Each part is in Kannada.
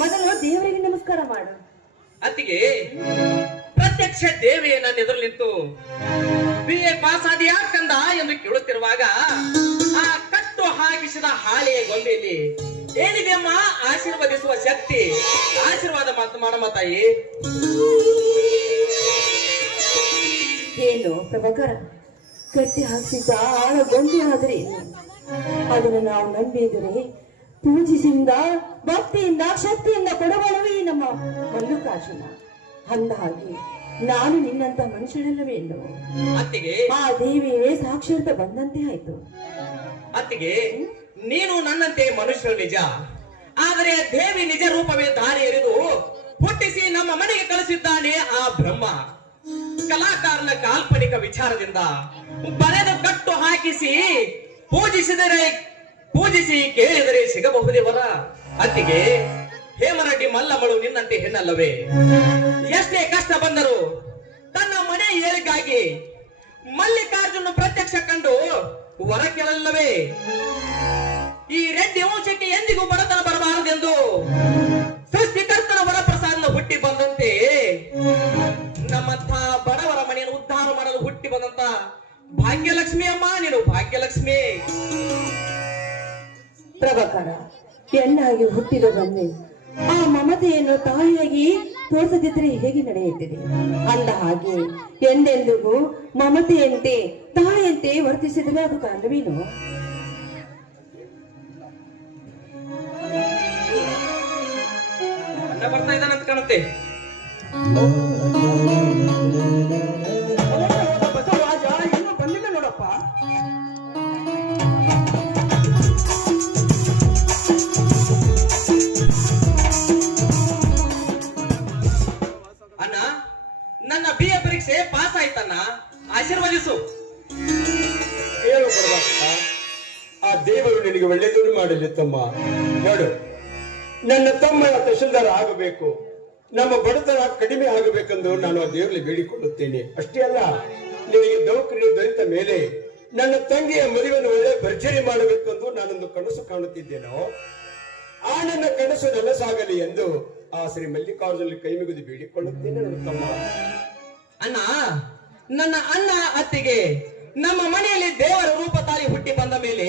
ಮೊದಲು ದೇವರಿಗೆ ನಮಸ್ಕಾರ ಮಾಡು. ಅತ್ತಿಗೆ ಪ್ರತ್ಯಕ್ಷ ದೇವಿಯ ನನ್ನ ಎದುರು ನಿಂತು BA ಪಾಸ್ ಆದಿಯಾ ಕಂದ ಎಂದು ಕೇಳುತ್ತಿರುವಾಗ ಆ ಕಟ್ಟು ಹಾಕಿಸಿದ ಹಾಳೆಯ ಗೊಂಬೆಯಲ್ಲಿ ಏನಿದೆ ಅಮ್ಮ ಆಶೀರ್ವದಿಸುವ ಶಕ್ತಿ? ಆಶೀರ್ವಾದ ಮಾತು ಮಾಡಮ್ಮ ತಾಯಿ. ಏನು ಪ್ರಭಾಕರ, ಕಟ್ಟಿ ಹಾಕಿಸಿದ ಆಳ ಗೊಂಬೆ ಆದರೆ ಅದನ್ನು ನಾವು ನಂಬಿದರೆ ಪೂಜಿಸಿಂದ ಭಕ್ತಿಯಿಂದ ಶಕ್ತಿಯಿಂದ ಕೊಡಬಲ್ಲವೇ ನಮ್ಮ ಮಲ್ಲಿಕಾರ್ಜುನ. ಅಂದ ಹಾಗೆ ನಾನು ನಿನ್ನಂತ ಮನುಷ್ಯನಲ್ಲವೇನು? ಅತ್ತಿಗೆ ಆ ದೇವಿಯೇ ಸಾಕ್ಷಾತ್ ಬಂದಂತೆ ಆಯ್ತು. ಅತ್ತಿಗೆ ನೀನು ನನ್ನಂತೆ ಮನುಷ್ಯರು ನಿಜ, ಆದರೆ ದೇವಿ ನಿಜ ರೂಪವೇ ದಾರಿ ಎರೆದು ಹುಟ್ಟಿಸಿ ನಮ್ಮ ಮನೆಗೆ ಕಳಿಸಿದ್ದಾನೆ ಆ ಬ್ರಹ್ಮ. ಕಲಾಕಾರನ ಕಾಲ್ಪನಿಕ ವಿಚಾರದಿಂದ ಬರೆದು ಕಟ್ಟು ಹಾಕಿಸಿ ಪೂಜಿಸಿ ಕೇಳಿದರೆ ಸಿಗಬಹುದೇ ವರ? ಅತ್ತಿಗೆ ಹೇಮರೆಡ್ಡಿ ಮಲ್ಲಮ್ಮಳು ನಿನ್ನಂತೆ ಹೆಣ್ಣಲ್ಲವೇ? ಎಷ್ಟೇ ಕಷ್ಟ ಬಂದರೂ ತನ್ನ ಮನೆ ಏಳಿಗಾಗಿ ಮಲ್ಲಿಕಾರ್ಜುನ ಪ್ರತ್ಯಕ್ಷ ಕಂಡು ವರ ಕೇಳಲ್ಲವೇ? ಈ ರೆಡ್ಡಿ ವಂಶಕ್ಕೆ ಎಂದಿಗೂ ಬಡತನ ಬರಬಾರದೆಂದು ಸೃಷ್ಟಿಕರ್ತನ ವರಪ್ರಸಾದನ ಹುಟ್ಟಿ ಬಂದಂತೆ ನಮ್ಮಂಥ ಬಡವರ ಮನೆಯನ್ನು ಉದ್ಧಾರ ಮಾಡಲು ಹುಟ್ಟಿ ಬಂದಂತ ಭಾಗ್ಯಲಕ್ಷ್ಮಿ ಅಮ್ಮ ನೀನು, ಭಾಗ್ಯಲಕ್ಷ್ಮಿ. ಪ್ರಭಾಕರ, ಹೆಣ್ಣಾಗಿ ಹುಟ್ಟಿದ ಬಂದೆ ಆ ಮಮತೆಯನ್ನು ತಾಯಿಯಾಗಿ ತೋರಿಸದಿದ್ರೆ ಹೇಗೆ ನಡೆಯುತ್ತಿದೆ? ಅಂದ ಹಾಗೆ ಎಂದೆಂದಿಗೂ ಮಮತೆಯಂತೆ ತಾಯಿಯಂತೆ ವರ್ತಿಸಿದರೆ ಅದು ಕಾರಣವೇನು? ಅಣ್ಣ ಬರ್ತಾ ಇದ್ದಾನಂತ ಕಾಣುತ್ತೆ. ಬಸವರಾಜ ಇನ್ನೂ ಬಂದಿಲ್ಲ ನೋಡಪ್ಪ. ಅಣ್ಣ, ನನ್ನ BA ಪರೀಕ್ಷೆ ಪಾಸ್ ಆಯ್ತಣ್ಣ, ಆಶೀರ್ವದಿಸು. ಹೇಳು ಬಡಬಾಕ, ಆ ದೇವರು ನಿನಗೆ ಒಳ್ಳೆಯದನ್ನು ಮಾಡಲಿ ತಮ್ಮ. ನೋಡು, ನನ್ನ ತಮ್ಮ ತಹಶೀಲ್ದಾರ್ ಆಗಬೇಕು, ನಮ್ಮ ಬಡತನ ಕಡಿಮೆ ಆಗಬೇಕೆಂದು ನಾನು ಆ ದೇವರಲ್ಲಿ ಬೇಡಿಕೊಳ್ಳುತ್ತೇನೆ. ಅಷ್ಟೇ ಅಲ್ಲ, ನಿನಗೆ ನೌಕರಿ ದೊರೆತ ಮೇಲೆ ನನ್ನ ತಂಗಿಯ ಮದುವೆಯನ್ನು ಒಳ್ಳೆ ಭರ್ಜರಿ ಮಾಡಬೇಕೆಂದು ನಾನೊಂದು ಕನಸು ಕಾಣುತ್ತಿದ್ದೇನೋ, ಆ ನನ್ನ ಕನಸು ನನಸಾಗಲಿ ಎಂದು ಆ ಶ್ರೀ ಮಲ್ಲಿಕಾರ್ಜುನ ಕೈ ಮುಗಿದು ಬೇಡಿಕೊಳ್ಳುತ್ತೇನೆ ನನ್ನ ತಮ್ಮ. ಅಣ್ಣ, ನನ್ನ ಅಣ್ಣ ಅತ್ತಿಗೆ ನಮ್ಮ ಮನೆಯಲ್ಲಿ ದೇವರ ರೂಪ ತಾಳಿ ಹುಟ್ಟಿ ಬಂದ ಮೇಲೆ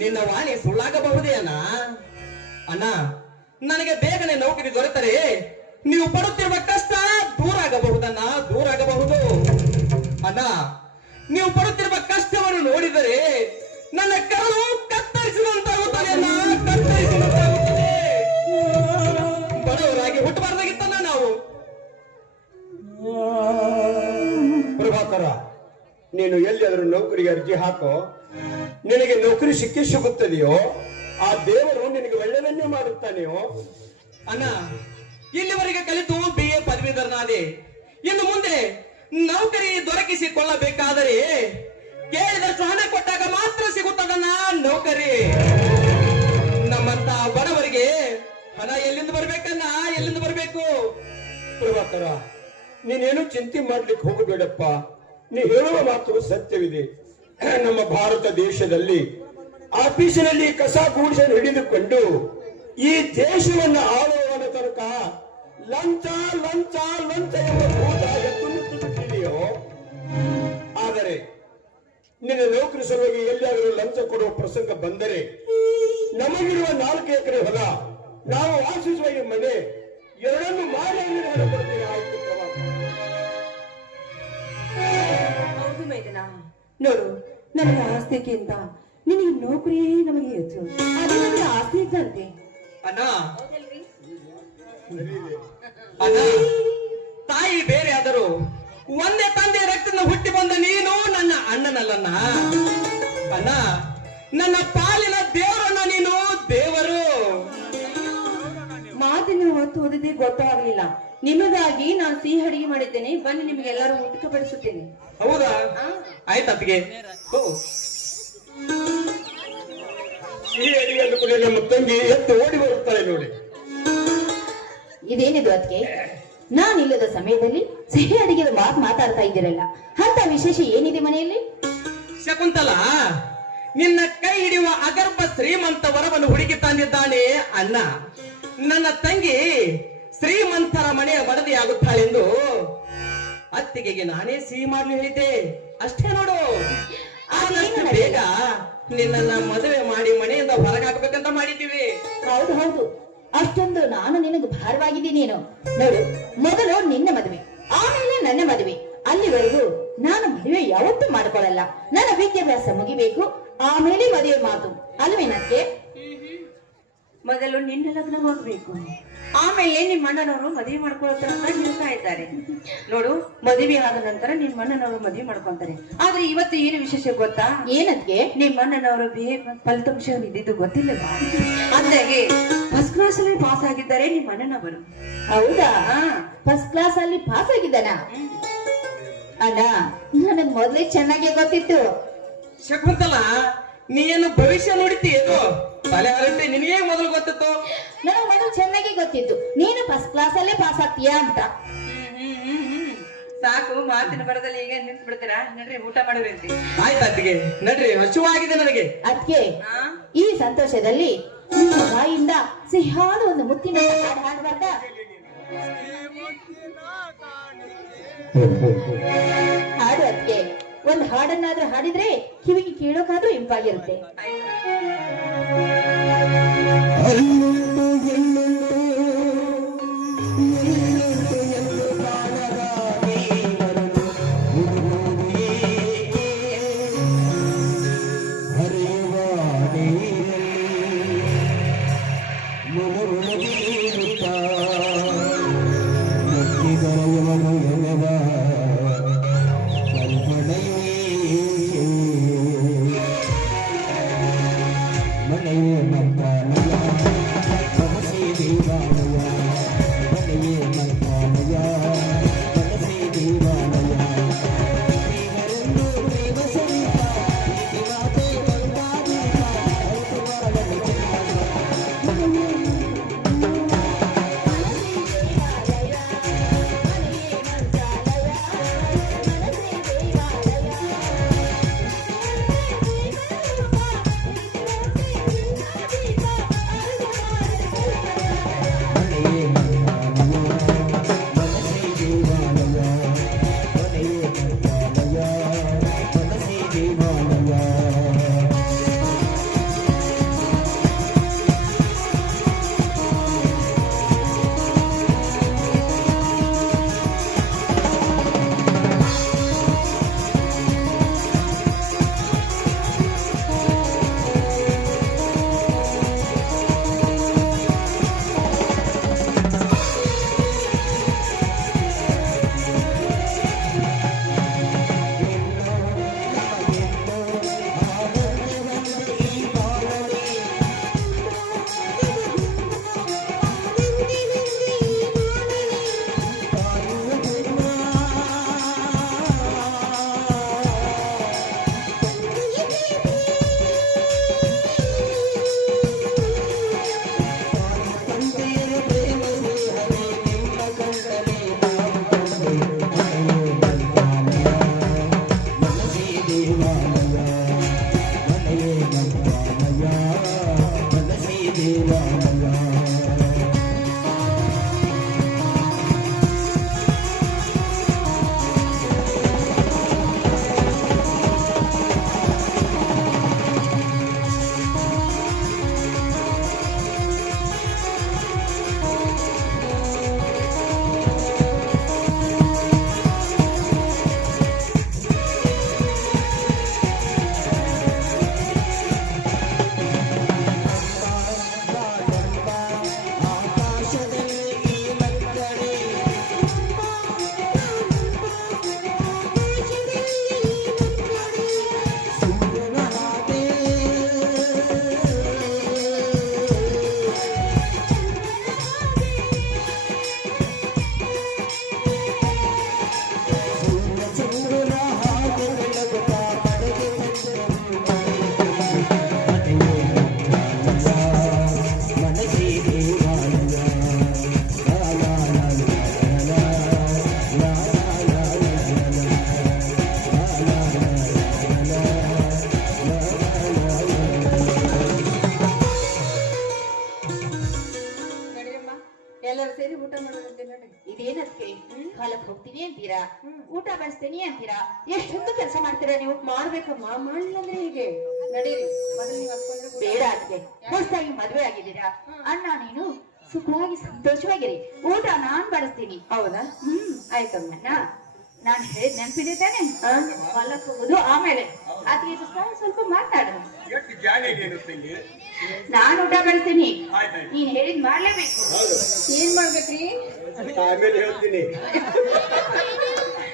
ನಿನ್ನ ವಾಣಿ ಸುಳ್ಳಾಗಬಹುದೇ ಅಣ್ಣ? ಅಣ್ಣ, ನನಗೆ ಬೇಗನೆ ನೌಕರಿ ದೊರೆತರೆ ನೀವು ಪಡುತ್ತಿರುವ ಕಷ್ಟ ದೂರ ಆಗಬಹುದಣ್ಣ, ದೂರ ಆಗಬಹುದು. ಅಣ್ಣ, ನೀವು ಪಡುತ್ತಿರುವ ಕಷ್ಟವನ್ನು ನೋಡಿದರೆ ನನ್ನ ಕರಳು ಕತ್ತರಿಸಿದಂತಾಗುತ್ತದೆ ಅಣ್ಣ, ಕತ್ತರಿಸಿದಂತಾಗುತ್ತದೆ. ಬಡವರಾಗಿ ಹುಟ್ಟಬಾರ್ದಾಗಿತ್ತಣ್ಣ ನಾವು. ಪ್ರಭಾಕರ, ನೀನು ಎಲ್ಲಿಯಾದರೂ ನೌಕರಿಗೆ ಅರ್ಜಿ ಹಾಕೋ, ನಿನಗೆ ನೌಕರಿ ಸಿಗುತ್ತದೆಯೋ ಆ ದೇವರು ನಿನಗೆ ಒಳ್ಳೆಯದನ್ನೇ ಮಾಡುತ್ತಾನೆಯೋ. ಅಣ್ಣ, ಇಲ್ಲಿವರೆಗೆ ಕಲಿತು BA ಪದವೀಧರನಾದೆ. ಇನ್ನು ಮುಂದೆ ನೌಕರಿ ದೊರಕಿಸಿಕೊಳ್ಳಬೇಕಾದರೆ ಕೇಳಿದಷ್ಟು ಹಣ ಕೊಟ್ಟಾಗ ಮಾತ್ರ ಸಿಗುತ್ತದನ್ನ ನೌಕರಿ. ನಮ್ಮಂತ ಬಡವರಿಗೆ ಹಣ ಎಲ್ಲಿಂದ ಬರ್ಬೇಕನ್ನ, ಎಲ್ಲಿಂದ ಬರ್ಬೇಕು? ಪ್ರಭಾಕರ, ನೀನೇನು ಚಿಂತೆ ಮಾಡ್ಲಿಕ್ಕೆ ಹೋಗಬೇಡಪ್ಪ. ನೀ ಹೇಳುವ ಮಾತು ಸತ್ಯವಿದೆ. ನಮ್ಮ ಭಾರತ ದೇಶದಲ್ಲಿ ಆಫೀಸಿನಲ್ಲಿ ಕಸ ಗೂಡಿಸಲು ಹಿಡಿದುಕೊಂಡು ಈ ದೇಶವನ್ನು ಆಳುವವನ ತನಕ ಲಂಚ ಲಂಚ ಲಂಚ ಎಂಬ ಭೂತ ಎತ್ತುತ್ತಿದೆಯೋ. ಆದರೆ ನಿನ್ನ ನೌಕರಿ ಸಲುವಾಗಿ ಎಲ್ಲಿಯಾದರೂ ಲಂಚ ಕೊಡುವ ಪ್ರಸಂಗ ಬಂದರೆ ನಮಗಿರುವ 4 ಎಕರೆ ಹೊಲ, ನಾವು ವಾಸಿಸುವ ಈ ಮನೆ ಎರಡನ್ನು ಮಾರಿ ಅಂಗಡಿ ಕೊಡ್ತೀವಿ. ಆಯ್ತು ಪ್ರಭಾಕರ. ಹೌದು ಮೈದನ, ನೋಡು, ನನಗೆ ಆಸ್ತಿಗಿಂತ ನಿನಗೆ ನೌಕರಿಯೇ ನಮಗೆ ಹೆಚ್ಚು. ಅದೇ ನಮಗೆ ಆಸ್ತಿ ಇದ್ದಂತೆ. ಅಣ್ಣ, ಅಣ್ಣ, ತಾಯಿ ಬೇರೆ ಆದರೂ ಒಂದೇ ತಂದೆ ರಕ್ತದಿಂದ ಹುಟ್ಟಿ ಬಂದ ನೀನು ನನ್ನ ಅಣ್ಣನಲ್ಲಣ್ಣ. ಅಣ್ಣ, ನನ್ನ ಪಾಲಿನ ದೇವರನ್ನ ನೀನು, ದೇವರು. ಮಾತಿನ ಹೊತ್ತು ಓದಿದೆ ಗೊತ್ತಾಗಲಿಲ್ಲ. ನಿಮಗಾಗಿ ನಾನು ಸಿಹಿ ಅಡಿಗೆ ಮಾಡಿದ್ದೇನೆ, ಬನ್ನಿ ನಿಮಗೆಲ್ಲರೂ ಊಟಕ್ಕೆ ಬಡಿಸುತ್ತೇನೆ. ಹೌದಾ? ಆಯ್ತು ಅತ್ತಿಗೆ. ಸಿಹಿ ಅಡಿಗೆ ಅಂದುಕೊಂಡೆ ನಮ್ಮ ತಂಗಿ ಎದ್ದು ಓಡಿ ಬರುತ್ತಾಳೆ ನೋಡಿ. ಇದೇನಿದು ಅದಕ್ಕೆ? ನಾನಿಲ್ಲದ ಸಮಯದಲ್ಲಿ ಸಿಹಿ ಅಡಿಗೆ ಮಾತಾಡ್ತಾ ಇದ್ದೀರಲ್ಲ, ಅಂತ ವಿಶೇಷ ಏನಿದೆ ಮನೆಯಲ್ಲಿ? ಶಕುಂತಲ, ನಿನ್ನ ಕೈ ಹಿಡಿಯುವ ಅಗರ್ಭ ಶ್ರೀಮಂತ ವರವನ್ನು ಹುಡುಕಿ ತಂದಿದ್ದಾನೆ ಅಣ್ಣ. ನನ್ನ ತಂಗಿ ಶ್ರೀಮಂತರ ಮನೆಯ ಮಡದಿಯಾಗುತ್ತಾಳೆಂದು ಅತ್ತಿಗೆಗೆ ನಾನೇ ಸಿಹಿ ಮಾಡಲು ಹೇಳಿದ್ದೆ. ಅಷ್ಟೇ ನೋಡು. ಆದಷ್ಟು ಬೇಗ ನಿನ್ನನ್ನ ಮದುವೆ ಮಾಡಿ ಮನೆಯಿಂದ ಹೊರಗಾಕಬೇಕಂತ ಮಾಡಿದ್ದೀವಿ. ಹೌದು ಹೌದು, ಅಷ್ಟೊಂದು ನಾನು ನಿನಗೆ ಭಾರವಾಗಿದ್ದೀನೇನು. ನೋಡು, ಮೊದಲು ನಿನ್ನ ಮದುವೆ, ಆಮೇಲೆ ನನ್ನ ಮದುವೆ. ಅಲ್ಲಿವರೆಗೂ ನಾನು ಮದುವೆ ಯಾವತ್ತೂ ಮಾಡ್ಕೊಳ್ಳಲ್ಲ. ನನ್ನ ವಿದ್ಯಾಭ್ಯಾಸ ಮುಗಿಬೇಕು, ಆಮೇಲೆ ಮದುವೆ ಮಾತು ಅಲ್ವೇನಕ್ಕೆ? ಮೊದಲು ನಿನ್ನ ಲಗ್ನವಾಗಬೇಕು, ಆಮೇಲೆ ನಿಮ್ಮ ಅಣ್ಣನವರು ಮದುವೆ ಮಾಡ್ಕೊಳ್ತಾರೆ ಅಂತ ಹೇಳ್ತಾ ಇದ್ದಾರೆ. ನೋಡು, ಮದುವೆ ಆದ ನಂತರ ನಿಮ್ಮ ಅಣ್ಣನವರು ಮದುವೆ ಮಾಡ್ಕೊಂತಾರೆ. ಆದ್ರೆ ಇವತ್ತು ಏನು ವಿಶೇಷ ಗೊತ್ತಾ? ಏನಕ್ಕೆ? ನಿಮ್ಮ ಅಣ್ಣನವರು BA ಫಲಿತಾಂಶ ಇದ್ದಿದ್ದು ಗೊತ್ತಿಲ್ಲವಾ? ಅಂದಾಗೆ ಫಸ್ಟ್ ಕ್ಲಾಸ್ ಅಲ್ಲಿ ಪಾಸ್ ಆಗಿದ್ದಾರೆ ನಿಮ್ಮ ಅಣ್ಣನವರು. ಹೌದಾ? ಫಸ್ಟ್ ಕ್ಲಾಸ್ ಅಲ್ಲಿ ಪಾಸ್ ಆಗಿದ್ದಾನ? ಅಣ್ಣ, ನನಗ್ ಮೊದ್ಲೇ ಚೆನ್ನಾಗಿ ಗೊತ್ತಿತ್ತು. ಶಕುಂತಲ, ನೀನು ಭವಿಷ್ಯ ನೋಡಿತೀಯೇನು? ತಲೆ ಹರಟೆ ನಿನಗೆ ಮೊದಲು ಗೊತ್ತಿತ್ತು. ನನಗ್ ಮೊದಲು ಚೆನ್ನಾಗಿ ಗೊತ್ತಿತ್ತು ನೀನು ಫಸ್ಟ್ ಕ್ಲಾಸ್ ಅಲ್ಲೇ ಪಾಸ್ ಆಗ್ತೀಯಾ ಅಂತ. ಸಾಕು, ಮಾತಿನ ಬರದಲ್ಲಿ ಈಗ ನಿಂತು ಬಿಡ್ತೀರಾ? ನಡ್ರಿ ಊಟ ಮಾಡಿದ್ರಿ. ಆಯ್ತು ಅತ್ತಿಗೆ, ನಡ್ರಿ, ಹಸುವಾಗಿದೆ ನನಗೆ. ಅದಕ್ಕೆ ಈ ಸಂತೋಷದಲ್ಲಿ ನಿಮ್ಮ ಬಾಯಿಂದ ಸಿಹಿಯಾದ ಒಂದು ಮುತ್ತಿನ ಹಾಡು ಹಾಡಬಾರ್ದ? ಹಾಡು ಅದಕ್ಕೆ. ಒಂದು ಹಾಡನ್ನಾದ್ರೂ ಹಾಡಿದ್ರೆ ಕಿವಿಗೆ ಕೇಳೋಕಾದ್ರೂ ಇಂಪಾಗಿರುತ್ತೆ. ಎಲ್ಲರೂ ಸೇರಿ ಊಟ ಮಾಡೋದಂತೆ ನೋಡಿ. ಇದೇನಕ್ಕೆ ಹೊಲಕ್ ಹೋಗ್ತೀನಿ ಅಂತೀರಾ, ಊಟ ಬಡಿಸ್ತೀನಿ ಅಂತೀರಾ, ಎಷ್ಟೊಂದು ಕೆಲಸ ಮಾಡ್ತೀರಾ ನೀವು? ಮಾಡ್ಬೇಕಮ್ಮ, ಮಾಡ್ಲಿಲ್ಲ ಅಂದ್ರೆ ಹೀಗೆ. ನಡೀರಿ, ಮೊದಲು ನೀವು ಹಾಕೊಂಡ್ರೆ ಬೇಡ ಅದಕ್ಕೆ ಹೊಸದಾಗಿ ಮದ್ವೆ ಆಗಿದ್ದೀರಾ, ಅಣ್ಣ ನೀನು ಸುಖವಾಗಿ ಸಂತೋಷವಾಗಿರಿ, ಊಟ ನಾನ್ ಬಡಿಸ್ತೀನಿ. ಹೌದಾ? ಆಯ್ತಮ್ಮ. ನಾನು ಹೇಳಿದ್ ನೆನ್ಪಿದೆ ತಾನೆ? ಹೊಲಕ್ ಹೋಗುದು ಆಮೇಲೆ, ಅದಕ್ಕೆ ಸ್ವಲ್ಪ ಮಾತಾಡು. ಎಷ್ಟು ಜಾಗ ಇರುತ್ತೆ ಇಲ್ಲಿ? ನಾನ್ ಊಟ ಬಡಿಸ್ತೀನಿ, ಆಯ್ತಾಯ್ತು. ನೀನ್ ಹೇಳಿದ್ ಮಾಡ್ಲೇಬೇಕು. ಏನ್ ಮಾಡ್ಬೇಕ್ರಿ? ಆಮೇಲೆ ಹೇಳ್ತೀನಿ.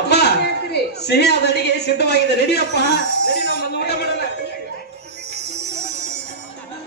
ಅಪ್ಪ, ಸಿಹಿಯಾದ ಅಡಿಗೆ ಸಿದ್ಧವಾಗಿದೆ, ರೆಡಿ ಅಪ್ಪ, ನಡಿ ನಾವು ಮೊದಲು ಊಟ ಮಾಡೋಣ.